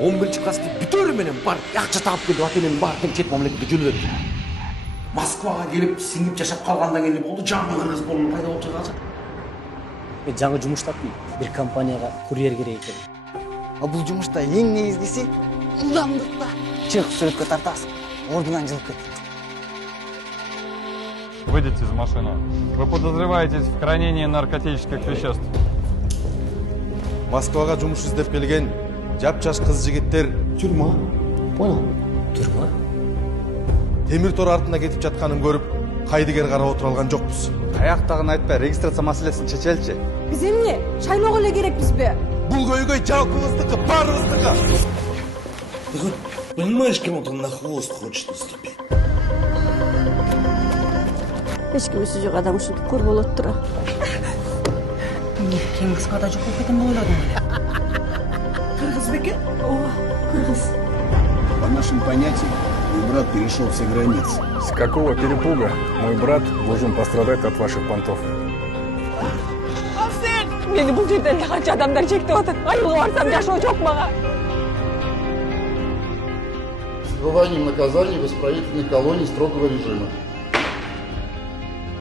11-класстын бүтөрү менен бар, акча таап келип ата-эненин баардыгын чет мамлекетке жөнөдү. Москвага келип, сиңип жашап калгандан кийин болду, жаңы кыргыз болуп пайда болуп жаткан. Мен жаңы жумуш таптым. Бир компанияга курьер керек экен. Бул жумушта эң негизгиси ылдамдыкта. Чыгып сүрөткө тартасың, ордунан жылып кетет. Выйдите из машины. Вы подозреваетесь в хранении наркотических веществ. Москвага жумуш издеп келген жап-жаш кыз-жигиттер Тюрьма. Понял? Турма? темир тор артына кетип жатканын көрүп, кайдыгер карап отура алган жокпуз. Аяктагын айтпай, регистрация маселесин чечеличи. Биз эмне? Шайлоого эле керекпизби? Бул көйгөй жалпыбыздыкы, баарыбыздыкы. Ты хоть понимаешь, кому-то на хвост хочет наступить? Эч кимиси жок адам ушинтип көр болот тура. Эмне кең кыскада жок болуп кетем деп ойладың эле. Кыргыз бекен? Ооба, кыргыз. По нашим понятиям, мой брат перешел все границы. С какого перепуга мой брат должен пострадать от ваших понтов? Мени бул жерден канча адамдар чектеп атат. Айылга барсам жашоо жок мага. С отбыванием наказаний в исправительной колонии строгого режима.